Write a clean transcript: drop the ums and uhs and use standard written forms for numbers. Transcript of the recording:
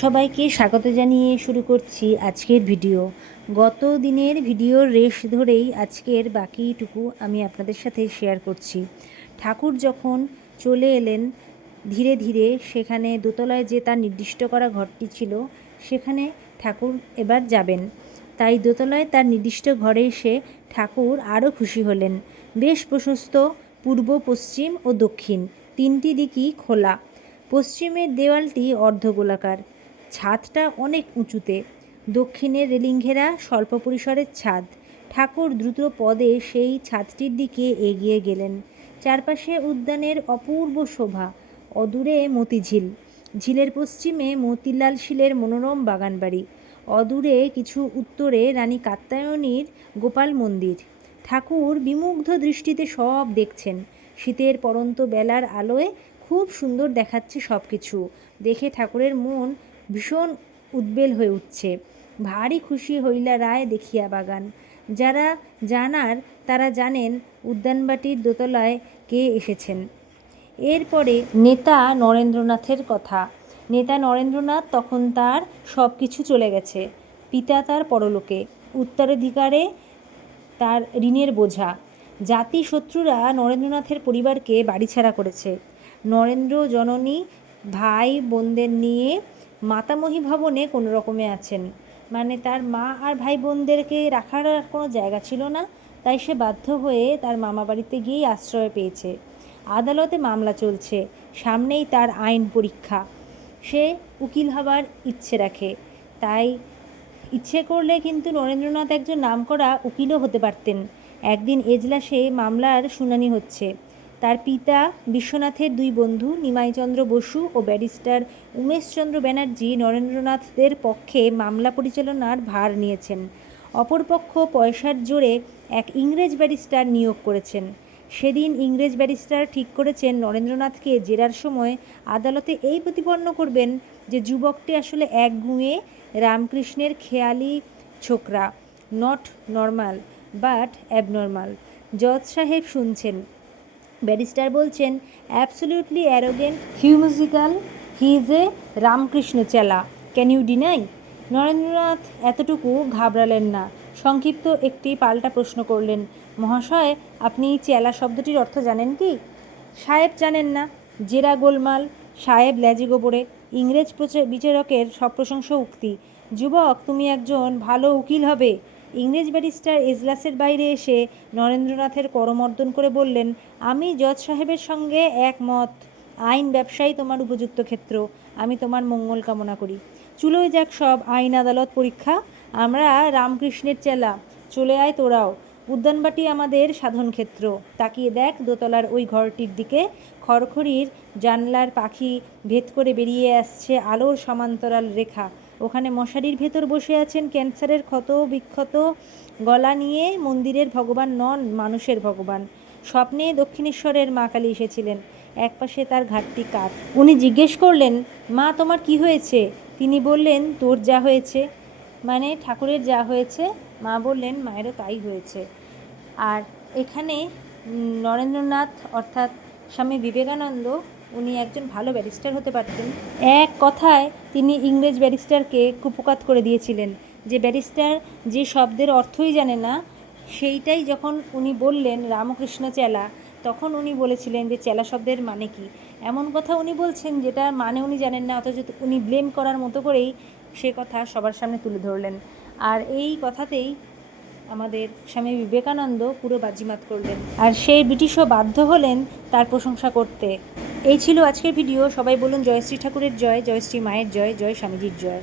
সবাইকে স্বাগত জানিয়ে শুরু করছি আজকের ভিডিও। গত দিনের ভিডিওর রেশ ধরেই আজকের বাকিটুকু আমি আপনাদের সাথে শেয়ার করছি। ঠাকুর যখন চলে এলেন ধীরে ধীরে, সেখানে দোতলায় যে তার নির্দিষ্ট করা ঘরটি ছিল সেখানে ঠাকুর এবার যাবেন। তাই দোতলায় তার নির্দিষ্ট ঘরে এসে ঠাকুর আরও খুশি হলেন। বেশ প্রশস্ত, পূর্ব, পশ্চিম ও দক্ষিণ তিনটি দিকই খোলা। পশ্চিমের দেওয়ালটি অর্ধগোলাকার, ছাদটা অনেক উঁচুতে। দক্ষিণের রেলিং ঘেরা স্বল্প পরিসরের ছাদ। ঠাকুর দ্রুত পদে সেই ছাদটির দিকে এগিয়ে গেলেন। চারপাশে উদ্যানের অপূর্ব শোভা। অদূরে মতিঝিল, ঝিলের পশ্চিমে মতিলাল শীলের মনোরম বাগানবাড়ি, অদূরে কিছু উত্তরে রানী কাত্যায়নীর গোপাল মন্দির। ঠাকুর বিমুগ্ধ দৃষ্টিতে সব দেখছেন। শীতের পড়ন্ত বেলার আলোয় খুব সুন্দর দেখাচ্ছে সব কিছু। দেখে ঠাকুরের মন ভীষণ উদ্বেল হয়ে উঠছে। ভারী খুশি হইলা রায় দেখিয়া বাগান। যারা জানার তারা জানেন উদ্যানবাটির দোতলায় কে এসেছেন। এরপরে নেতা নরেন্দ্রনাথের কথা। নেতা নরেন্দ্রনাথ তখন তার সব কিছু চলে গেছে। পিতা তার পরলোকে, উত্তরাধিকারে তার ঋণের বোঝা। জাতি শত্রুরা নরেন্দ্রনাথের পরিবারকে বাড়িছাড়া করেছে। নরেন্দ্র জননী ভাই বোনদের নিয়ে মাতামহী ভবনে কোনো রকমে আছেন। মানে তার মা আর ভাই বোনদেরকে রাখার আর কোনো জায়গা ছিল না, তাই সে বাধ্য হয়ে তার মামা বাড়িতে গিয়েই আশ্রয় পেয়েছে। আদালতে মামলা চলছে, সামনেই তার আইন পরীক্ষা। সে উকিল হবার ইচ্ছে রাখে, তাই ইচ্ছে করলে কিন্তু নরেন্দ্রনাথ একজন নামকরা উকিলও হতে পারতেন। একদিন এজলাসে মামলার শুনানি হচ্ছে। তার পিতা বিশ্বনাথের দুই বন্ধু নিমাইচন্দ্র বসু ও ব্যারিস্টার উমেশচন্দ্র ব্যানার্জি নরেন্দ্রনাথদের পক্ষে মামলা পরিচালনার ভার নিয়েছেন। অপরপক্ষ পয়সার জোরে এক ইংরেজ ব্যারিস্টার নিয়োগ করেছেন। সেদিন ইংরেজ ব্যারিস্টার ঠিক করেছেন নরেন্দ্রনাথকে জেরার সময় আদালতে এই প্রতিপন্ন করবেন যে যুবকটি আসলে একগুঁয়ে রামকৃষ্ণের খেয়ালি ছোকরা, নট নর্মাল বাট অ্যাবনর্মাল। জজ সাহেব শুনছেন। ব্যারিস্টার বলছেন, অ্যাবসলিউটলি অ্যারোগেন্ট, হিউমিজিক্যাল, he is a Ramakrishna chela, can you deny? Narendranath এতটুকু ঘাবড়ালেন না। সংক্ষিপ্ত একটি পাল্টা প্রশ্ন করলেন, মহাশয়, আপনি চেলা শব্দটির অর্থ জানেন কি? সাহেব জানেন না। জেরা গোলমাল। সাহেব ল্যাজি গোবরে। ইংরেজ বিচারকের সপ্রশংস উক্তি, যুবক, তুমি একজন ভালো উকিল হবে। ইংরেজ ব্যারিস্টার এজলাসের বাইরে এসে নরেন্দ্রনাথের করমর্দন করে বললেন, আমি জজ সাহেবের সঙ্গে একমত। আইন ব্যবসায়ী তোমার উপযুক্ত ক্ষেত্র। আমি তোমার মঙ্গল কামনা করি। চুলোয় যাক সব আইন আদালত পরীক্ষা। আমরা রামকৃষ্ণের চেলা। চলে আয় তোরাও। উদ্যানবাটি আমাদের সাধন ক্ষেত্র। তাকিয়ে দেখ দোতলার ওই ঘরটির দিকে। খড়খড়ির জানলার পাখি ভেদ করে বেরিয়ে আসছে আলোর সমান্তরাল রেখা। ওখানে মশারির ভেতর বসে আছেন ক্যান্সারের ক্ষত বিক্ষত গলা নিয়ে মন্দিরের ভগবান নন, মানুষের ভগবান। স্বপ্নে দক্ষিণেশ্বরের মা কালী এসেছিলেন। একপাশে তার ঘাটটি কাঠ। উনি জিজ্ঞেস করলেন, মা তোমার কি হয়েছে? তিনি বললেন, তোর যা হয়েছে। মানে ঠাকুরের যা হয়েছে। মা বললেন, মায়েরও তাই হয়েছে। আর এখানে নরেন্দ্রনাথ অর্থাৎ স্বামী বিবেকানন্দ, উনি একজন ভালো ব্যারিস্টার হতে পারতেন। এক কথায় তিনি ইংরেজ ব্যারিস্টারকে কুপকাত করে দিয়েছিলেন। যে ব্যারিস্টার যে শব্দের অর্থই জানে না, সেইটাই যখন উনি বললেন রামকৃষ্ণ চেলা, তখন উনি বলেছিলেন যে চেলা শব্দের মানে কি। এমন কথা উনি বলছেন যেটা মানে উনি জানেন না, অথচ উনি ব্লেম করার মতো করেই সে কথা সবার সামনে তুলে ধরলেন। আর এই কথাতেই আমাদের স্বামী বিবেকানন্দ পুরো বাজিমাত করলেন, আর সেই ব্রিটিশও বাধ্য হলেন তার প্রশংসা করতে। এই ছিল আজকের ভিডিও। সবাই বলুন জয়শ্রী ঠাকুরের জয়, জয়শ্রী মায়ের জয়, জয় স্বামীজির জয়।